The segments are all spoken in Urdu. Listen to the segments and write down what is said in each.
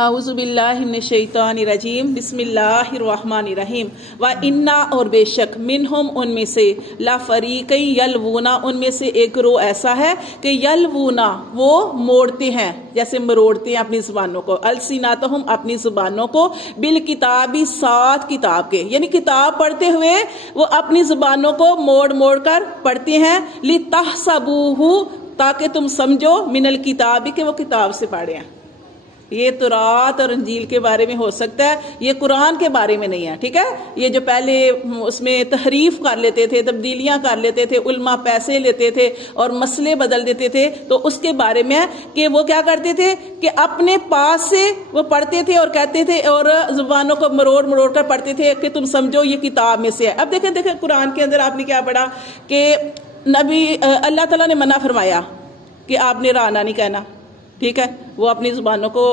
اعوذ باللہ من الشیطان الرجیم بسم اللہ الرحمن الرحیم و انا اور بے شک منہم ان میں سے لا فریقین یلوونا ان میں سے ایک گروہ ایسا ہے کہ یلوونا وہ موڑتے ہیں جیسے مروڑتے ہیں اپنی زبانوں کو السناتہم اپنی زبانوں کو بالکتابی ساتھ کتاب کے یعنی کتاب پڑھتے ہوئے وہ اپنی زبانوں کو موڑ موڑ کر پڑھتے ہیں لتحسبوہ تاکہ تم سمجھو من الکتاب کہ وہ کتاب سے پڑھے ہیں۔ یہ تورات اور انجیل کے بارے میں ہو سکتا ہے، یہ قرآن کے بارے میں نہیں ہے، ٹھیک ہے۔ یہ جو پہلے اس میں تحریف کر لیتے تھے، تبدیلیاں کر لیتے تھے، علماء پیسے لیتے تھے اور مسئلے بدل دیتے تھے، تو اس کے بارے میں ہے کہ وہ کیا کرتے تھے کہ اپنے پاس سے وہ پڑھتے تھے اور کہتے تھے اور زبانوں کو مروڑ مروڑ کر پڑھتے تھے کہ تم سمجھو یہ کتاب میں سے ہے۔ اب دیکھیں قرآن کے اندر آپ نے کیا پڑھا کہ نبی اللہ تعالیٰ نے منع فرمایا کہ آپ نے رانا نہیں کہنا، ٹھیک ہے۔ وہ اپنی زبانوں کو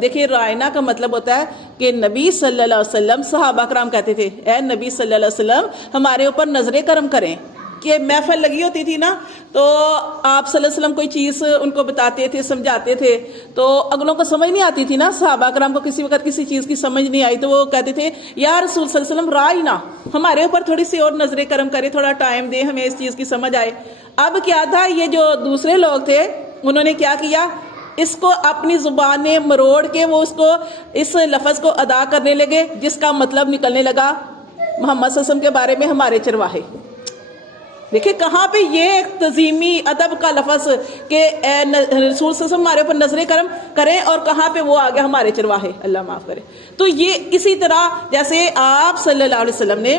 دیکھیں، رائنا کا مطلب ہوتا ہے کہ نبی صلی اللہ علیہ وسلم صحابہ کرام کہتے تھے اے نبی صلی اللہ علیہ وسلم ہمارے اوپر نظر کرم کریں، کہ محفل لگی ہوتی تھی نا تو آپ صلی اللہ علیہ وسلم کوئی چیز ان کو بتاتے تھے، سمجھاتے تھے، تو اگلوں کو سمجھ نہیں آتی تھی نا، صحابہ کرام کو کسی وقت کسی چیز کی سمجھ نہیں آئی تو وہ کہتے تھے یا رسول صلی اللہ علیہ وسلم رائنا، ہمارے اوپر تھوڑی سی اور نظر کرم کرے، تھوڑا ٹائم دے، ہمیں اس چیز کی سمجھ آئے۔ اب کیا تھا، یہ جو دوسرے لوگ تھے انہوں نے کیا کیا، اس کو اپنی زبانیں مروڑ کے وہ اس کو اس لفظ کو ادا کرنے لگے جس کا مطلب نکلنے لگا محمد صلی اللہ علیہ وسلم کے بارے میں ہمارے چرواہے۔ دیکھیں کہاں پہ یہ تعظیمی ادب کا لفظ کہ اے رسول صلی اللہ علیہ وسلم ہمارے اوپر نظر کرم کریں، اور کہاں پہ وہ آگے ہمارے چرواہے، اللہ معاف کرے۔ تو یہ اسی طرح جیسے آپ صلی اللہ علیہ وسلم نے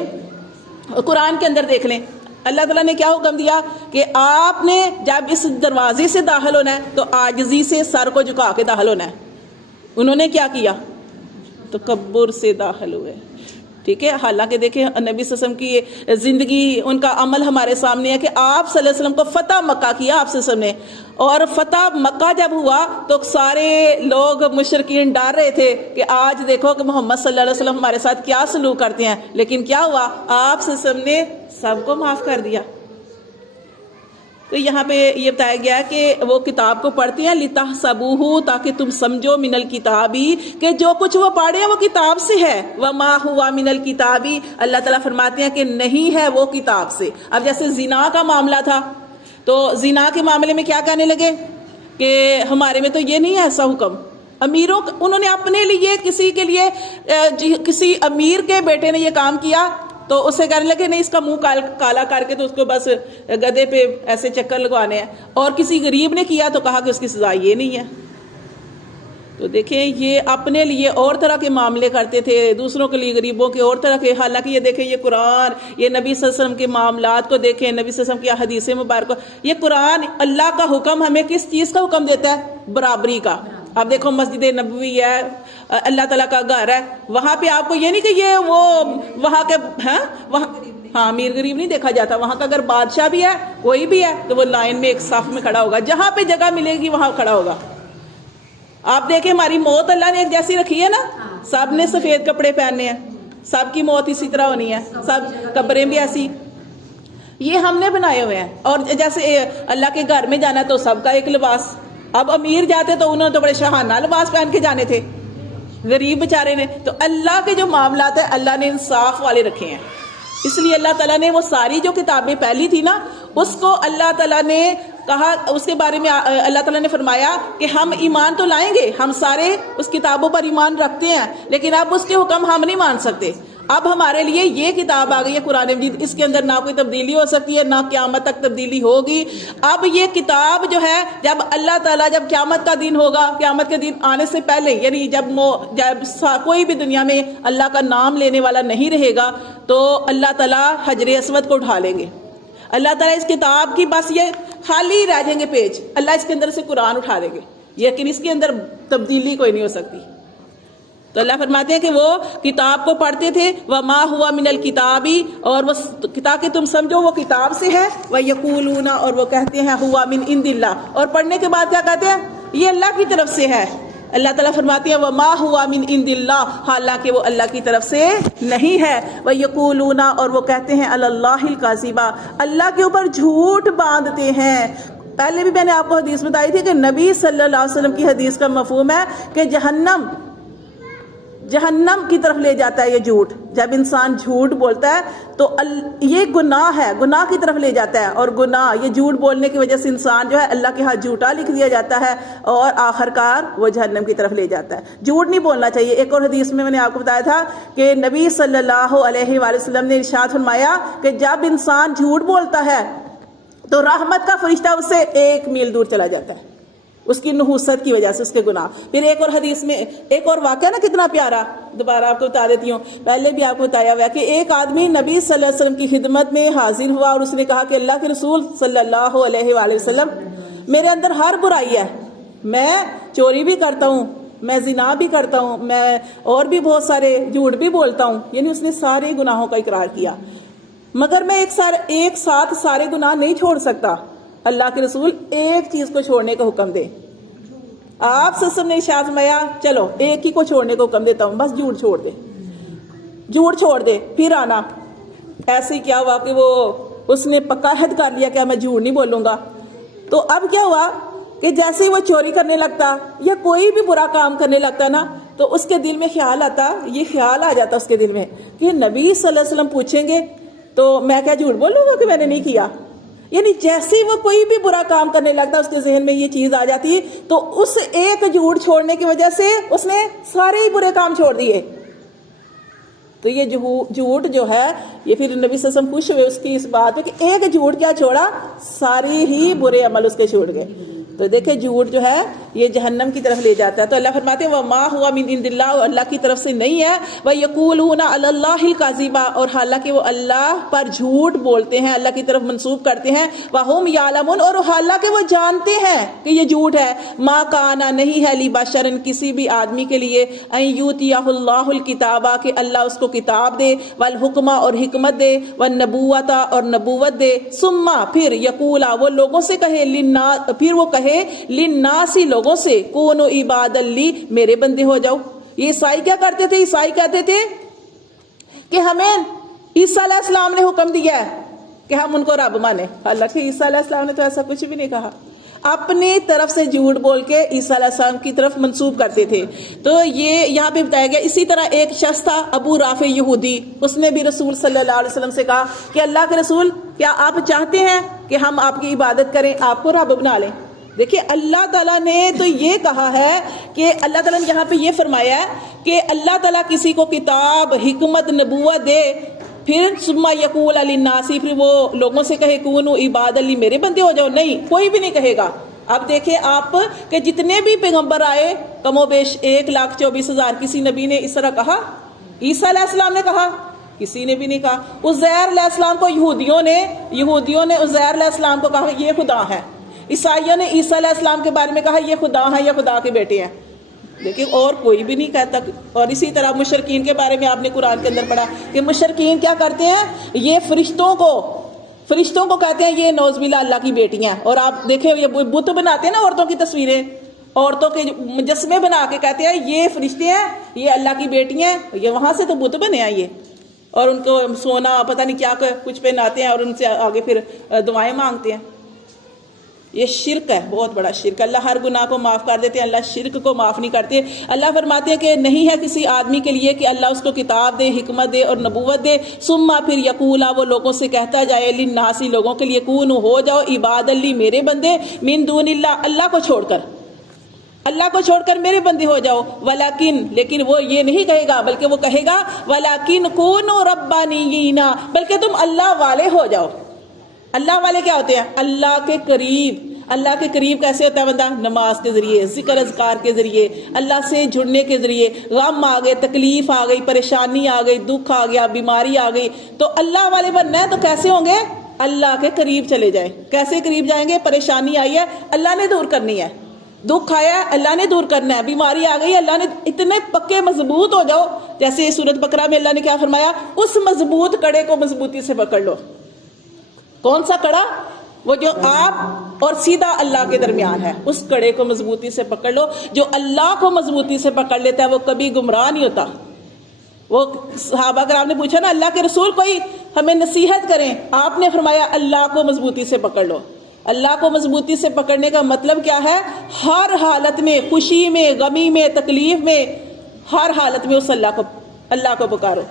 قرآن کے اندر دیکھ لیں، اللہ تعالیٰ نے کیا حکم دیا کہ آپ نے جب اس دروازے سے داخل ہونا ہے تو عاجزی سے سر کو جھکا کے داخل ہونا ہے۔ انہوں نے کیا کیا، تکبر سے داخل ہوئے، ٹھیک ہے۔ حالانکہ دیکھیں نبی صلی اللہ علیہ وسلم کی زندگی، ان کا عمل ہمارے سامنے ہے کہ آپ صلی اللہ علیہ وسلم کو فتح مکہ کیا آپ صلی اللہ علیہ وسلم نے، اور فتح مکہ جب ہوا تو سارے لوگ مشرکین ڈر رہے تھے کہ آج دیکھو کہ محمد صلی اللہ علیہ وسلم ہمارے ساتھ کیا سلوک کرتے ہیں، لیکن کیا ہوا، آپ صلی اللہ علیہ وسلم نے سب کو معاف کر دیا۔ تو یہاں پہ یہ بتایا گیا ہے کہ وہ کتاب کو پڑھتے ہیں لتحسبوہ تاکہ تم سمجھو من الکتابی کہ جو کچھ وہ پڑھے ہیں وہ کتاب سے ہے، وما ہوا من الکتابی، اللہ تعالیٰ فرماتے ہیں کہ نہیں ہے وہ کتاب سے۔ اب جیسے زنا کا معاملہ تھا تو زنا کے معاملے میں کیا کہنے لگے کہ ہمارے میں تو یہ نہیں ہے ایسا حکم، امیروں انہوں نے اپنے لیے کسی کے لیے کسی امیر کے بیٹے نے یہ کام کیا تو اسے کہنے لگے نہیں، اس کا منہ کالا کر کے تو اس کو بس گدھے پہ ایسے چکر لگوانے ہیں، اور کسی غریب نے کیا تو کہا کہ اس کی سزا یہ نہیں ہے۔ تو دیکھیں یہ اپنے لیے اور طرح کے معاملے کرتے تھے، دوسروں کے لیے غریبوں کے اور طرح کے، حالانکہ یہ دیکھیں یہ قرآن، یہ نبی صلی اللہ علیہ وسلم کے معاملات کو دیکھیں، نبی صلی اللہ علیہ وسلم کی حدیث مبارک، یہ قرآن اللہ کا حکم ہمیں کس چیز کا حکم دیتا ہے، برابری کا۔ اب دیکھو مسجد نبوی ہے، اللہ تعالیٰ کا گھر ہے، وہاں پہ آپ کو یہ نہیں کہ یہ وہ وہاں کے وہاں امیر غریب نہیں دیکھا جاتا، وہاں کا اگر بادشاہ بھی ہے کوئی بھی ہے تو وہ لائن میں ایک صف میں کھڑا ہوگا، جہاں پہ جگہ ملے گی وہاں کھڑا ہوگا۔ آپ دیکھیں ہماری موت اللہ نے ایک جیسی رکھی ہے نا، سب نے سفید کپڑے پہننے ہیں، سب کی موت اسی طرح ہونی ہے، سب قبریں بھی ایسی، یہ ہم نے بنائے ہوئے ہیں۔ اور جیسے اللہ کے گھر میں جانا ہے تو سب کا ایک لباس، اب امیر جاتے تو انہوں نے تو بڑے شاہانہ لباس پہن کے جانے تھے، غریب بیچارے نے۔ تو اللہ کے جو معاملات ہیں اللہ نے انصاف والے رکھے ہیں، اس لیے اللہ تعالیٰ نے وہ ساری جو کتابیں پہلی تھی نا اس کو اللہ تعالیٰ نے کہا، اس کے بارے میں اللہ تعالیٰ نے فرمایا کہ ہم ایمان تو لائیں گے، ہم سارے اس کتابوں پر ایمان رکھتے ہیں، لیکن اب اس کے حکم ہم نہیں مان سکتے۔ اب ہمارے لیے یہ کتاب آ گئی ہے قرآن مجید، اس کے اندر نہ کوئی تبدیلی ہو سکتی ہے، نہ قیامت تک تبدیلی ہوگی۔ اب یہ کتاب جو ہے جب اللہ تعالیٰ جب قیامت کا دن ہوگا، قیامت کے دن آنے سے پہلے، یعنی جب کوئی بھی دنیا میں اللہ کا نام لینے والا نہیں رہے گا تو اللہ تعالیٰ حجر اسود کو اٹھا لیں گے، اللہ تعالیٰ اس کتاب کی بس یہ خالی رہ جائیں گے پیج، اللہ اس کے اندر سے قرآن اٹھا دیں گے، لیکن اس کے اندر تبدیلی کوئی نہیں ہو سکتی۔ تو اللہ فرماتے ہیں کہ وہ کتاب کو پڑھتے تھے، وما ہوا من الکتابی، اور وہ تاکہ تم سمجھو وہ کتاب سے ہے، ویقولون، اور وہ کہتے ہیں ہوا من عند اللہ، اور پڑھنے کے بعد کیا کہتے ہیں، یہ اللہ کی طرف سے ہے۔ اللہ تعالیٰ فرماتے ہیں وما ہوا من عند اللہ، حالانکہ وہ اللہ کی طرف سے نہیں ہے۔ ویقولون، اور وہ کہتے ہیں علی اللہ الکاذبہ، اللہ کے اوپر جھوٹ باندھتے ہیں، پہلے بھی میں نے آپ کو حدیث بتائی تھی کہ نبی صلی اللہ علیہ وسلم کی حدیث کا مفہوم ہے کہ جہنم کی طرف لے جاتا ہے یہ جھوٹ. جب انسان جھوٹ بولتا ہے تو یہ گناہ ہے، گناہ کی طرف لے جاتا ہے، اور گناہ یہ جھوٹ بولنے کی وجہ سے انسان جو ہے اللہ کے ہاں جھوٹا لکھ دیا جاتا ہے اور آخر کار وہ جہنم کی طرف لے جاتا ہے. جھوٹ نہیں بولنا چاہیے. ایک اور حدیث میں نے آپ کو بتایا تھا کہ نبی صلی اللہ علیہ وآلہ وسلم نے ارشاد فرمایا کہ جب انسان جھوٹ بولتا ہے تو رحمت کا فرشتہ اس سے 1 میل دور چلا جاتا ہے، اس کی نحوست کی وجہ سے، اس کے گناہ. پھر ایک اور حدیث میں ایک اور واقعہ نا کتنا پیارا، دوبارہ آپ کو بتا دیتی ہوں. پہلے بھی آپ کو بتایا ہوا کہ ایک آدمی نبی صلی اللہ علیہ وسلم کی خدمت میں حاضر ہوا اور اس نے کہا کہ اللہ کے رسول صلی اللہ علیہ وآلہ وسلم، میرے اندر ہر برائی ہے، میں چوری بھی کرتا ہوں، میں زنا بھی کرتا ہوں، میں اور بھی بہت سارے جھوٹ بھی بولتا ہوں. یعنی اس نے سارے گناہوں کا اقرار کیا، مگر میں ایک ساتھ سارے گناہ نہیں چھوڑ سکتا. اللہ کے رسول ایک چیز کو چھوڑنے کا حکم دے. آپ سسم نے ارشاد فرمایا چلو ایک ہی کو چھوڑنے کو حکم دیتا ہوں، بس جھوٹ چھوڑ دے، جھوٹ چھوڑ دے. پھر آنا ایسے ہی کیا ہوا کہ اس نے پکا عہد کر لیا کہ میں جھوٹ نہیں بولوں گا. تو اب کیا ہوا کہ جیسے ہی وہ چوری کرنے لگتا یا کوئی بھی برا کام کرنے لگتا نا، تو اس کے دل میں خیال آتا، یہ خیال آ جاتا اس کے دل میں کہ نبی صلی اللہ علیہ وسلم پوچھیں گے تو میں کیا جھوٹ بولوں گا کہ میں نے نہیں کیا. یعنی جیسے ہی وہ کوئی بھی برا کام کرنے لگتا اس کے ذہن میں یہ چیز آ جاتی، تو اس ایک جھوٹ چھوڑنے کی وجہ سے اس نے سارے ہی برے کام چھوڑ دیے. تو یہ جھوٹ جو ہے یہ پھر نبی صلی اللہ علیہ وسلم خوش ہوئے اس کی اس بات پہ کہ ایک جھوٹ کیا چھوڑا، ساری ہی برے عمل اس کے چھوڑ گئے. تو دیکھیں جھوٹ جو ہے یہ جہنم کی طرف لے جاتا ہے. تو اللہ فرماتے ہیں وَمَا هُوَ مِنْ عِنْدِ اللَّهِ، اللہ کی طرف سے نہیں ہے. وَيَقُولُونَ عَلَى اللَّهِ الْكَذِبَ، اور حالانکہ وہ اللہ پر جھوٹ بولتے ہیں، اللہ کی طرف منسوب کرتے ہیں. وَهُمْ يَعْلَمُونَ، اور حالانکہ وہ جانتے ہیں کہ یہ جھوٹ ہے. مَا كَانَ، نہیں ہے لِبَشَرٍ، کسی بھی آدمی کے لیے، أَن يُؤْتِيَهُ اللَّهُ الْكِتَابَ، کہ اللہ اس کو کتاب دے، وَالْحُكْمَ، اور حکمت دے، وَالنَّبُوَّةَ، اور نبوت دے. ثُمَّ، پھر يَقُولَ، وہ لوگوں سے کہے، پھر وہ کہے للناسی، لوگوں سے، کونوا عبادا لی، میرے بندے ہو جاؤ. یہ عیسائی کیا کرتے تھے؟ عیسائی کہتے تھے کہ ہمیں عیسیٰ علیہ السلام نے حکم دیا ہے کہ ہم ان کو رب مانیں. حالانکہ عیسیٰ علیہ السلام نے تو ایسا کچھ بھی نہیں کہا. اپنی طرف سے جھوٹ بول کے عیسیٰ علیہ السلام کی طرف منسوب کرتے تھے. تو یہ یہاں پہ بتایا گیا. اسی طرح ایک شخص تھا ابو رافع یہودی، اس نے بھی رسول صلی اللہ علیہ وسلم سے کہا کہ اللہ کے رسول، کیا آپ چاہتے ہیں کہ ہم آپ کی عبادت کریں، آپ کو رب بنا لیں؟ دیکھیے اللہ تعالیٰ نے تو یہ کہا ہے کہ اللہ تعالیٰ نے یہاں پہ یہ فرمایا ہے کہ اللہ تعالیٰ کسی کو کتاب، حکمت، نبوت دے، پھر ثم یقول للناس، پھر وہ لوگوں سے کہے کونوا عبادا لی، میرے بندے ہو جاؤ. نہیں، کوئی بھی نہیں کہے گا. اب دیکھیں آپ کہ جتنے بھی پیغمبر آئے کم و بیش 1,24,000، کسی نبی نے اس طرح کہا؟ عیسیٰ علیہ السلام نے کہا؟ کسی نے بھی نہیں کہا. عزیر علیہ السلام کو یہودیوں نے عزیر علیہ السلام کو کہا یہ خدا ہے. عیسائیوں نے عیسیٰ علیہ السلام کے بارے میں کہا یہ خدا ہیں یا خدا کے بیٹے ہیں. لیکن اور کوئی بھی نہیں کہتا. اور اسی طرح مشرکین کے بارے میں آپ نے قرآن کے اندر پڑھا کہ مشرکین کیا کرتے ہیں، یہ فرشتوں کو کہتے ہیں یہ نعوذ باللہ اللہ کی بیٹیاں. اور آپ دیکھیں یہ بت بناتے ہیں نا عورتوں کی تصویریں، عورتوں کے مجسمے بنا کے کہتے ہیں یہ فرشتے ہیں، یہ اللہ کی بیٹیاں ہیں. یہ وہاں سے تو بت بنے ہیں یہ، اور ان کو سونا پتہ نہیں کیا کچھ پہناتے ہیں اور ان سے آگے پھر دعائیں مانگتے ہیں. یہ شرک ہے، بہت بڑا شرک. اللہ ہر گناہ کو معاف کر دیتے ہیں، اللہ شرک کو معاف نہیں کرتے. اللہ فرماتے ہیں کہ نہیں ہے کسی آدمی کے لیے کہ اللہ اس کو کتاب دے، حکمت دے اور نبوت دے. ثم، پھر یقولا، وہ لوگوں سے کہتا جائے، للناس، لوگوں کے لیے، کونوا، ہو جاؤ، عبادا لی، میرے بندے، من دون اللہ، اللہ کو چھوڑ کر میرے بندے ہو جاؤ. ولیکن، لیکن وہ یہ نہیں کہے گا، بلکہ وہ کہے گا ولیکن کونوا ربانیین، بلکہ تم اللہ والے ہو جاؤ. اللہ والے کیا ہوتے ہیں؟ اللہ کے قریب. اللہ کے قریب کیسے ہوتا ہے بندہ؟ نماز کے ذریعے، ذکر اذکار کے ذریعے، اللہ سے جڑنے کے ذریعے. غم آ گئے، تکلیف آ گئی، پریشانی آ گئی، دکھ آ گیا، بیماری آ گئی، تو اللہ والے بننا ہے. تو کیسے ہوں گے؟ اللہ کے قریب چلے جائیں. کیسے قریب جائیں گے؟ پریشانی آئی ہے اللہ نے دور کرنی ہے، دکھ آیا ہے اللہ نے دور کرنا ہے، بیماری آ گئی اللہ نے. اتنے پکے مضبوط ہو جاؤ، جیسے سورۃ بقرہ میں اللہ نے کیا فرمایا، اس مضبوط کڑے کو مضبوطی سے پکڑ لو. کون سا کڑا؟ وہ جو آپ اور سیدھا اللہ کے درمیان ہے، اس کڑے کو مضبوطی سے پکڑ لو. جو اللہ کو مضبوطی سے پکڑ لیتا ہے وہ کبھی گمراہ نہیں ہوتا. وہ صحابہ کرام نے پوچھا نا اللہ کے رسول کوئی ہمیں نصیحت کریں، آپ نے فرمایا اللہ کو مضبوطی سے پکڑ لو. اللہ کو مضبوطی سے پکڑنے کا مطلب کیا ہے؟ ہر حالت میں، خوشی میں، غمی میں، تکلیف میں، ہر حالت میں اس اللہ کو پکارو.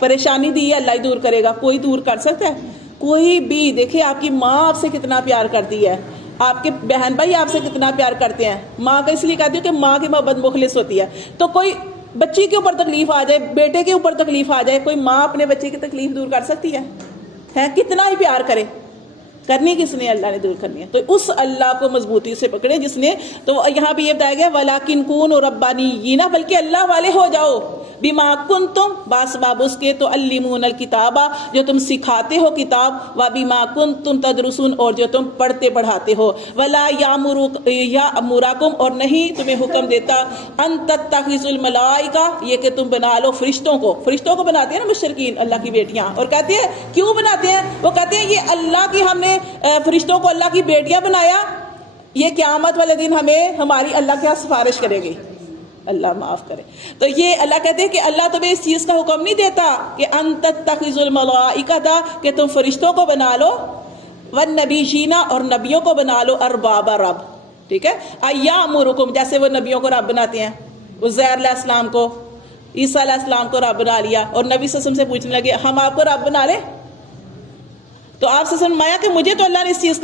پریشانی دی ہے اللہ ہی دور کرے گا. کوئی دور کر سکتا ہے؟ کوئی بھی. دیکھیں آپ کی ماں آپ سے کتنا پیار کرتی ہے، آپ کے بہن بھائی آپ سے کتنا پیار کرتے ہیں. ماں کا اس لیے کہتی ہوں کہ ماں کی محبت مخلص ہوتی ہے. تو کوئی بچی کے اوپر تکلیف آ جائے، بیٹے کے اوپر تکلیف آ جائے، کوئی ماں اپنے بچے کی تکلیف دور کر سکتی ہے؟ کتنا ہی پیار کرے، کرنی کس نے؟ اللہ نے دور کرنی ہے. تو اس اللہ کو مضبوطی سے پکڑے جس نے. تو یہاں پہ یہ بتایا گیا وَلَٰكِن كُونُوا رَبَّانِيِّينَ، بلکہ اللہ والے ہو جاؤ. بِمَا كُنتُم، باسباب اس کے، تُعَلِّمُونَ الْكِتَابَ، جو تم سکھاتے ہو کتاب، وَبِمَا كُنتُم تَدْرُسُونَ، اور جو تم پڑھتے پڑھاتے ہو. وَلَا يَأْمُرُكُمْ، اور نہیں تمہیں حکم دیتا، أَن تَتَّخِذُوا الْمَلَائِكَةَ، یہ کہ تم بنا لو فرشتوں کو. فرشتوں کو بناتے ہیں نا مشرکین اللہ کی بیٹیاں، اور کہتے ہیں کیوں بناتے ہیں؟ وہ کہتے ہیں یہ اللہ کی، ہم نے فرشتوں کو اللہ کی بیٹیاں بنایا، یہ قیامت والے دن ہمیں ہماری اللہ کیا سفارش کرے گی. اللہ معاف کرے. تو یہ اللہ کہتے ہیں کہ اللہ تمہیں اس چیز کا حکم نہیں دیتا کہ ان تتخذوا الملائکۃ، کہ تم فرشتوں کو بنا لو، والنبیین، اور نبیوں کو بنا لو، اربابا، رب. ٹھیک ہے. ایامرکم، جیسے وہ نبیوں کو رب بناتے ہیں، عزیر علیہ السلام کو، عیسیٰ علیہ السلام کو رب بنا لیا، اور نبی صلی اللہ علیہ وسلم سے پوچھنے لگے ہم آپ کو رب بنا لیں؟ تو آپ سے فرمایا کہ مجھے تو اللہ نے اس چیز کا